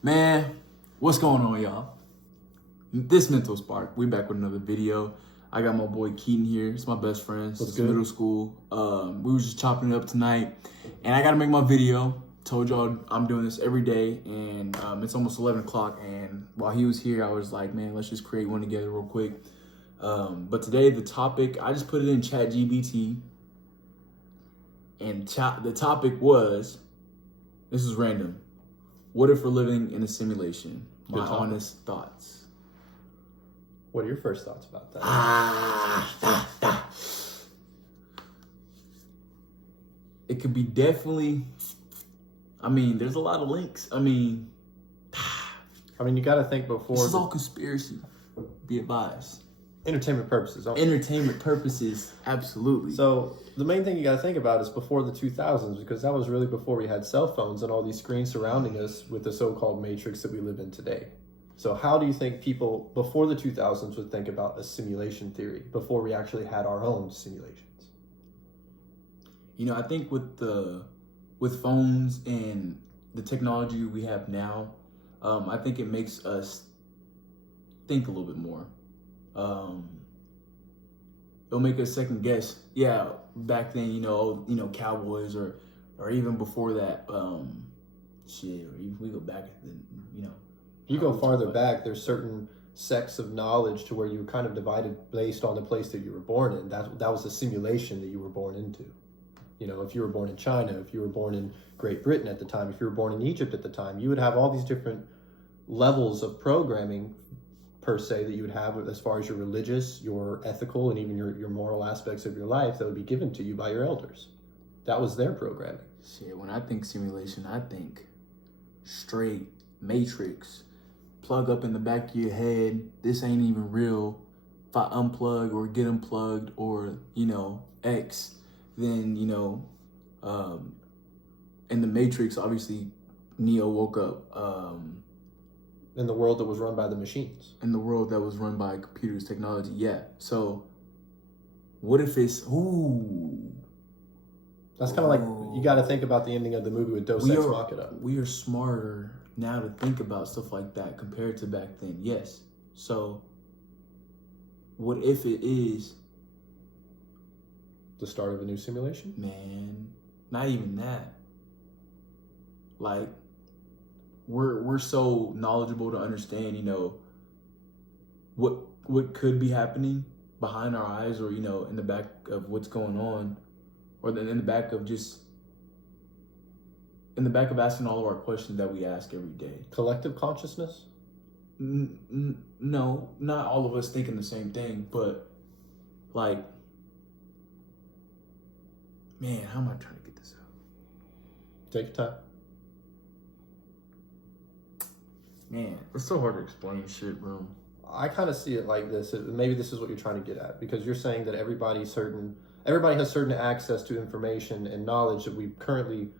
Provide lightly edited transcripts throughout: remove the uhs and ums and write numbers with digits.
Man, what's going on, y'all? This Mental Spark. We back with another video. I got my boy Keaton here. It's my best friend since middle school. We was just chopping it up tonight, and I gotta make my video. Told y'all I'm doing this every day, and it's almost 11 o'clock. And while he was here, I was like, man, let's just create one together real quick. But today the topic, I just put it in ChatGPT, and the topic was, this is random. What if we're living in a simulation? My honest thoughts. What are your first thoughts about that? It could be definitely, there's a lot of links. You got to think before. This is all conspiracy. Be advised. Entertainment purposes. Entertainment purposes, absolutely. So the main thing you got to think about is before the 2000s, because that was really before we had cell phones and all these screens surrounding us with the so-called matrix that we live in today. So how do you think people before the 2000s would think about a simulation theory before we actually had our own simulations? I think with phones and the technology we have now, I think it makes us think a little bit more. It'll make us second guess. Yeah, back then, cowboys or even before that, or even if we go back then, You go farther back, there's certain sects of knowledge to where you were kind of divided based on the place that you were born in. That was a simulation that you were born into. If you were born in China, if you were born in Great Britain at the time, if you were born in Egypt at the time, you would have all these different levels of programming per se that you would have as far as your religious, your ethical, and even your moral aspects of your life that would be given to you by your elders. That was their programming. Shit, when I think simulation, I think straight matrix. Plug up in the back of your head. This ain't even real. If I unplug or get unplugged or, X, then, in the Matrix, obviously, Neo woke up. In the world that was run by the machines. In the world that was run by computers, technology, yeah. So, what if it's, That's kind of like, you got to think about the ending of the movie with Dos Ex Machina. We are smarter now to think about stuff like that compared to back then, yes. So, what if it is the start of a new simulation? Man, not even that. Like, we're so knowledgeable to understand, what could be happening behind our eyes, or in the back of what's going on, or in the back of asking all of our questions that we ask every day. Collective consciousness? No, not all of us thinking the same thing, but like, man, how am I trying to get this out? Take your time. Man, it's so hard to explain shit, bro. I kind of see it like this. Maybe this is what you're trying to get at, because you're saying that everybody has certain access to information and knowledge that we currently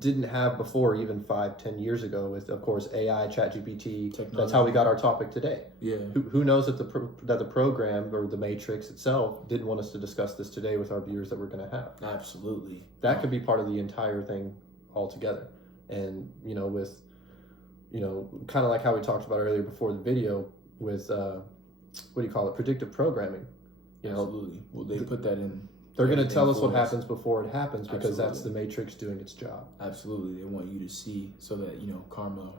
didn't have before, even 5-10 years ago, with, of course, AI, ChatGPT. Technology. That's how we got our topic today. Yeah. Who knows that the program or the Matrix itself didn't want us to discuss this today with our viewers that we're going to have. Absolutely. That could be part of the entire thing altogether. And, kind of like how we talked about earlier before the video with, predictive programming. Absolutely. Well, they put that in. They're going to tell us what happens before it happens, because Absolutely. That's the Matrix doing its job. Absolutely. They want you to see so that, karma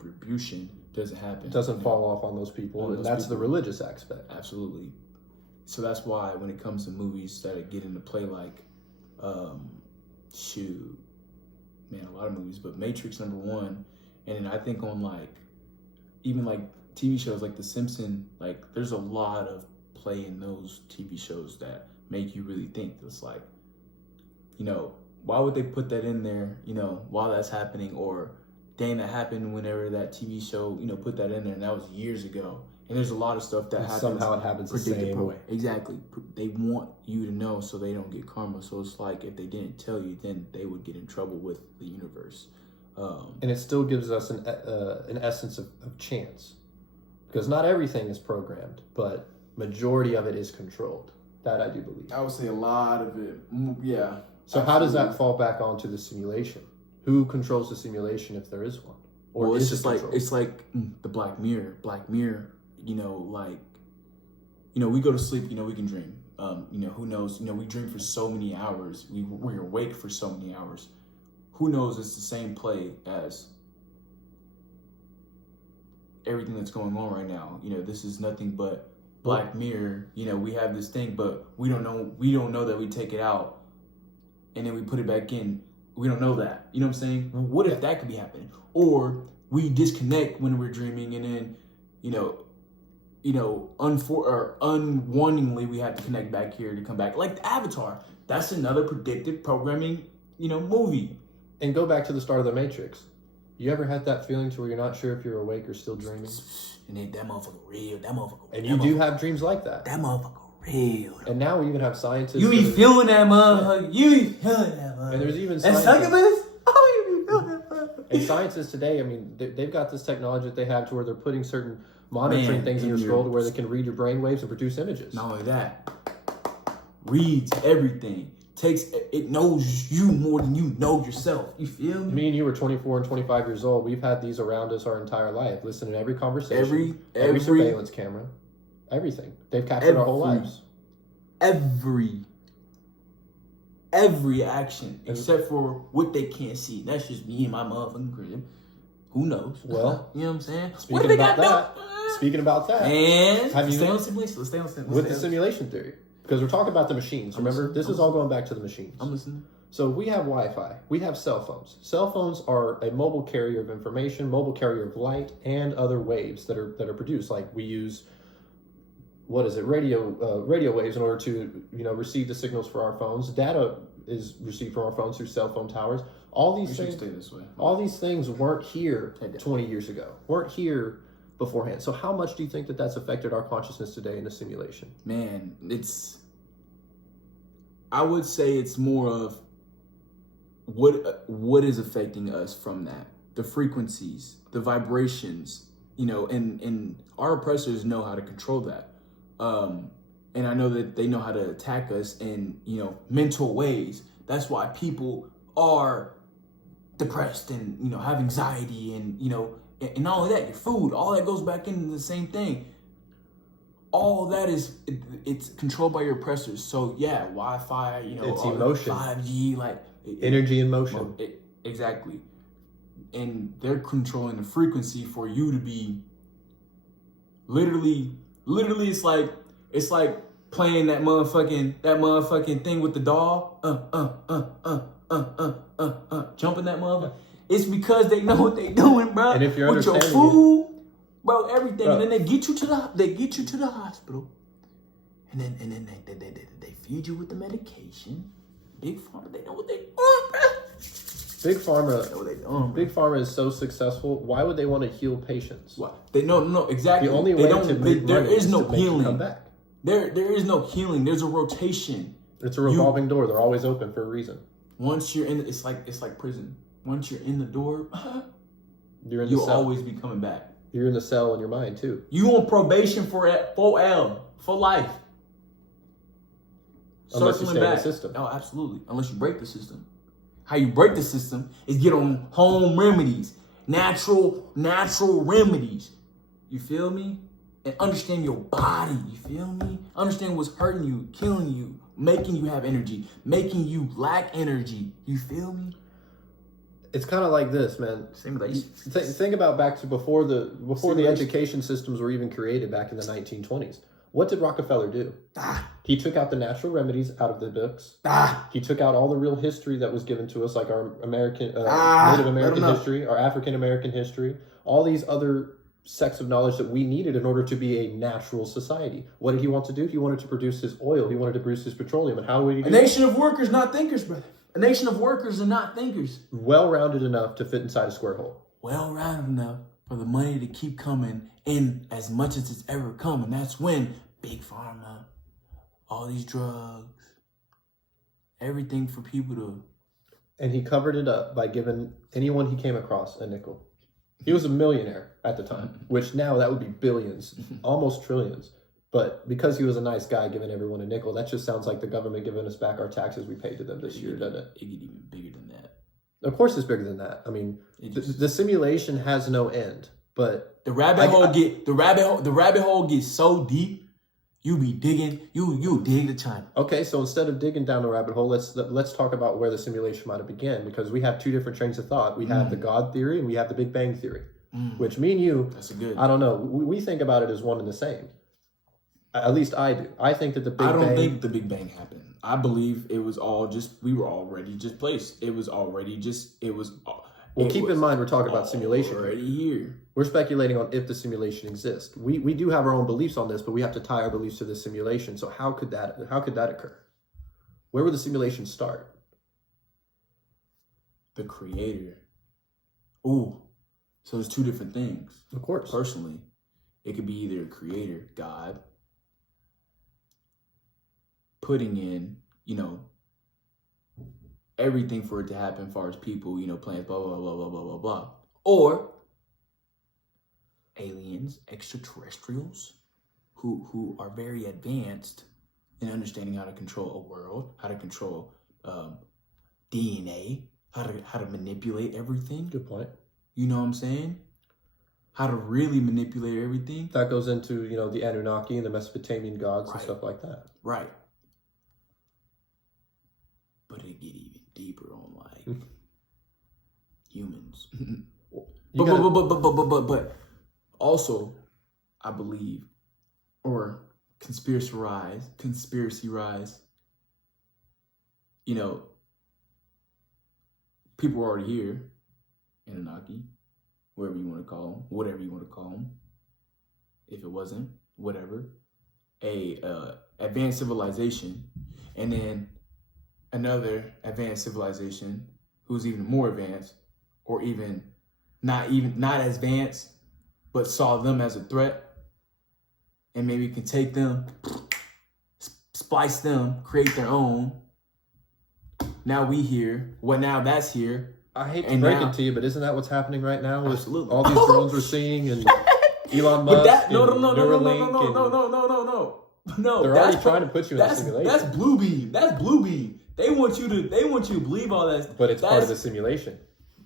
retribution doesn't happen. It doesn't fall off on those people. And that's the religious aspect. Absolutely. So that's why when it comes to movies that get into play, like, a lot of movies, but Matrix #1, and then I think on even TV shows like The Simpsons, there's a lot of play in those TV shows that make you really think. It's like, why would they put that in there, while that's happening, or dang, that happened whenever that TV show, put that in there, and that was years ago. And there's a lot of stuff that happens. Somehow it happens the same way. Exactly. They want you to know so they don't get karma. So it's like if they didn't tell you, then they would get in trouble with the universe. And it still gives us an essence of chance. Because not everything is programmed, but majority of it is controlled. That I do believe. I would say a lot of it, yeah. So how does that fall back onto the simulation? Who controls the simulation if there is one? Or well, is it's just it like controlled? it's like the Black Mirror. Black Mirror. You know, like, you know, we go to sleep. You know, we can dream. You know, who knows? You know, we dream for so many hours. We're awake for so many hours. Who knows? It's the same play as everything that's going on right now. You know, this is nothing but Black Mirror. You know, we have this thing, but we don't know that we take it out and then we put it back in. We don't know that. You know what I'm saying? What if that could be happening? Or we disconnect when we're dreaming, and then, unwantingly we have to connect back here to come back. Like the Avatar. That's another predictive programming, movie. And go back to the start of The Matrix. You ever had that feeling to where you're not sure if you're awake or still dreaming? And then that motherfucker real. That motherfucker. And you do have dreams like that. That motherfucker real. And now we even have scientists. You be feeling that motherfucker. You be feeling that motherfucker. And there's even And scientists. succubus? Oh, you be feeling that motherfucker. And scientists today, I mean, they've got this technology that they have to where they're putting certain monitoring things in your skull to where they can read your brain waves and produce images. Not only that, reads everything. It knows you more than you know yourself. You feel me? Me and you were 24 and 25 years old. We've had these around us our entire life. Listen to every conversation, every surveillance camera, everything. They've captured our whole lives. Every action, except for what they can't see. That's just me and my motherfucking crib. Who knows? Well, you know what I'm saying? Speaking about that, and have you stay on simulation. Let's stay on simulation. With the simulation theory. Because we're talking about the machines. Remember, this is all going back to the machines. I'm listening. So we have Wi-Fi. We have cell phones. Cell phones are a mobile carrier of information, mobile carrier of light, and other waves that are produced. Like we use, radio waves in order to receive the signals for our phones. Data is received from our phones through cell phone towers. All these things. Stay this way. All these things weren't here 20 years ago. Weren't here beforehand. So how much do you think that that's affected our consciousness today in the simulation? Man, I would say it's more of what is affecting us from that. The frequencies, the vibrations, and our oppressors know how to control that. And I know that they know how to attack us in, mental ways. That's why people are depressed and, have anxiety and, and all of that, your food, all that goes back into the same thing. All of that it's controlled by your oppressors. So yeah, Wi-Fi, it's emotion, 5G, like energy in motion. Exactly. And they're controlling the frequency for you to be literally it's like playing that motherfucking thing with the doll. Jumping that motherfucker. It's because they know what they doing, bro. And if you're with your food, bro, everything, bro. And then they get you to the hospital, and then they feed you with the medication. Big Pharma, they know what they doing, bro. Big Pharma is so successful. Why would they want to heal patients? What? They no exactly. The only way to make there money is no to make you healing. come back. There is no healing. There's a rotation. It's a revolving door. They're always open for a reason. Once you're in, it's like prison. Once you're in the door, you'll always be coming back. You're in the cell in your mind too. You on probation for life. Unless you stay in the system. Oh, absolutely. Unless you break the system. How you break the system is get on home remedies, natural remedies. You feel me? And understand your body. You feel me? Understand what's hurting you, killing you, making you have energy, making you lack energy. You feel me? It's kind of like this, man. Think about back to before the education systems were even created back in the 1920s. What did Rockefeller do? He took out the natural remedies out of the books. He took out all the real history that was given to us, like our American, Native American history, our African American history, all these other sects of knowledge that we needed in order to be a natural society. What did he want to do? He wanted to produce his oil. He wanted to produce his petroleum. And how would he do that? A nation of workers, not thinkers, brother. A nation of workers and not thinkers. Well-rounded enough to fit inside a square hole. Well-rounded enough for the money to keep coming in as much as it's ever come. And that's when Big Pharma, all these drugs, everything for people to... And he covered it up by giving anyone he came across a nickel. He was a millionaire at the time, which now that would be billions, almost trillions. But because he was a nice guy giving everyone a nickel, that just sounds like the government giving us back our taxes we paid to them this year, doesn't it? It get even bigger than that. Of course, it's bigger than that. I mean, the simulation has no end. But the rabbit hole gets so deep. You be digging, you dig the China. Okay, so instead of digging down the rabbit hole, let's talk about where the simulation might have began, because we have two different trains of thought. We have the God theory and we have the Big Bang theory, which me and you, that's a good. I don't know, we think about it as one and the same. At least I do. I think that the Big Bang. I don't think the Big Bang happened. I believe it was all just, we were already just placed. It was already just, it was. Well, keep in mind, we're talking about simulation. Already here. We're speculating on if the simulation exists. We do have our own beliefs on this, but we have to tie our beliefs to the simulation. So how could that occur? Where would the simulation start? The creator. Ooh. So there's two different things. Of course. Personally, it could be either a creator, God, putting in, everything for it to happen as far as people, plans, blah, blah, blah, blah, blah, blah, blah. Or aliens, extraterrestrials, who are very advanced in understanding how to control a world, how to control DNA, how to manipulate everything. Good point. You know what I'm saying? How to really manipulate everything. That goes into, the Anunnaki and the Mesopotamian gods and stuff like that. Right. But it get even deeper on like humans. But also, I believe, or conspiracy rise, people are already here, Anunnaki, whatever you want to call them, whatever you want to call them. If it wasn't, whatever, advanced civilization, and then another advanced civilization who's even more advanced, or even not as advanced, but saw them as a threat, and maybe can take them, splice them, create their own. Now we here. Well, now that's here. I hate to break it to you, but isn't that what's happening right now with absolutely. All these drones we're seeing and Elon Musk? But no. They're already trying to put you in a simulation. That's blue beam. They want you to believe all that. But it's part of the simulation.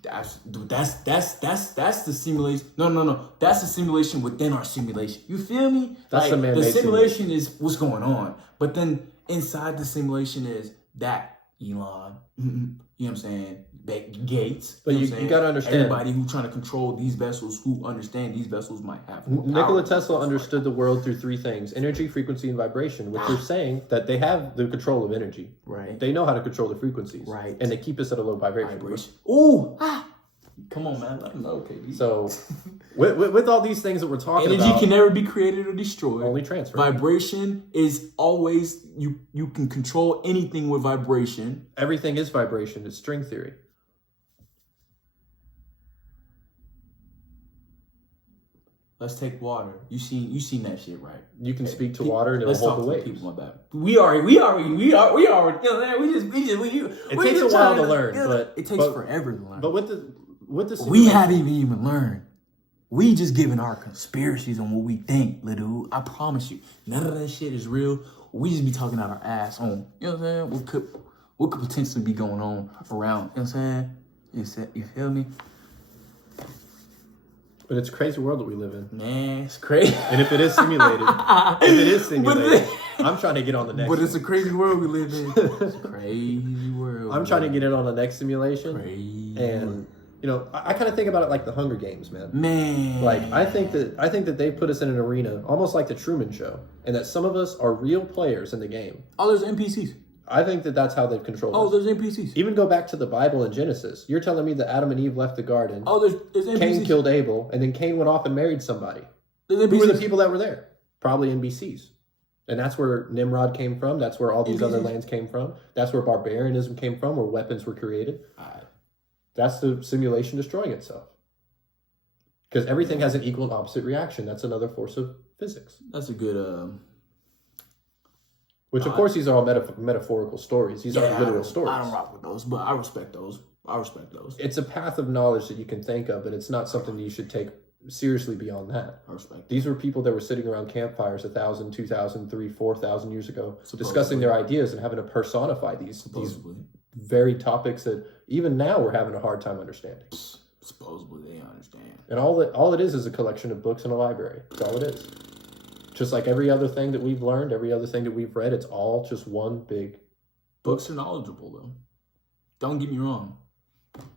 That's the simulation. No. That's the simulation within our simulation. You feel me? That's the man-made simulation is what's going on. But then inside the simulation is that Elon. You know what I'm saying? Gates. But you got to understand. Everybody who trying to control these vessels, who understand these vessels might have more Nikola power. Tesla understood the world through three things: energy, frequency, and vibration, which they're saying that they have the control of energy. Right. They know how to control the frequencies. Right. And they keep us at a low vibration. Ooh. Come on, man. Let them know, KB. So, with all these things that we're talking about, energy can never be created or destroyed. Only transfer. Vibration is always, you can control anything with vibration. Everything is vibration. It's string theory. Let's take water. You seen that shit, right? You can speak to water and it'll hold the waves. People, my bad. We already. You know, it takes a while to learn, but it takes forever to learn. But with the we haven't even learned. We just giving our conspiracies on what we think, little. I promise you, none of that shit is real. We just be talking out our ass on, you know what I'm saying? What could potentially be going on around, you know what I'm saying? You feel me? But it's a crazy world that we live in. Man, it's crazy. And if it is simulated, I'm trying to get on the next. But it's a crazy world we live in. It's a crazy world. I'm trying to get in on the next simulation. Crazy. And I kind of think about it like the Hunger Games, man. Man. Like I think that they put us in an arena, almost like the Truman Show, and that some of us are real players in the game. Oh, there's NPCs. I think that that's how they've controlled us. Oh, there's NPCs. Even go back to the Bible in Genesis. You're telling me that Adam and Eve left the garden. Oh, there's NPCs. Cain killed Abel, and then Cain went off and married somebody. Who were the people that were there? Probably NPCs. And that's where Nimrod came from. That's where all these other lands came from. That's where barbarianism came from, where weapons were created. That's the simulation destroying itself. Because everything has an equal and opposite reaction. That's another force of physics. That's a good... Which, of course, these are all metaphorical stories. These aren't literal stories. I don't rock with those, but I respect those. It's a path of knowledge that you can think of, but it's not something that you should take seriously beyond that. I respect. These were people that were sitting around campfires 1,000, 2,000, 3,000, 4,000 years ago, discussing their ideas and having to personify these very topics that Even now, we're having a hard time understanding. Supposedly they understand. And all it is a collection of books in a library. That's all it is. Just like every other thing that we've learned, every other thing that we've read, it's all just one big Books are knowledgeable, though. Don't get me wrong.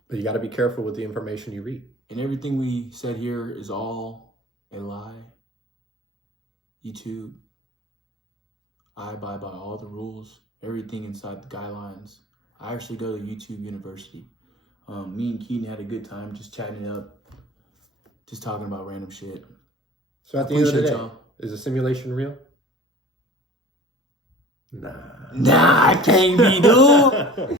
But you got to be careful with the information you read. And everything we said here is all a lie. YouTube, I abide by all the rules, everything inside the guidelines. I actually go to YouTube University. Me and Keaton had a good time just chatting it up, just talking about random shit. So at the end of the day, is a simulation real? Nah, I can't be, dude.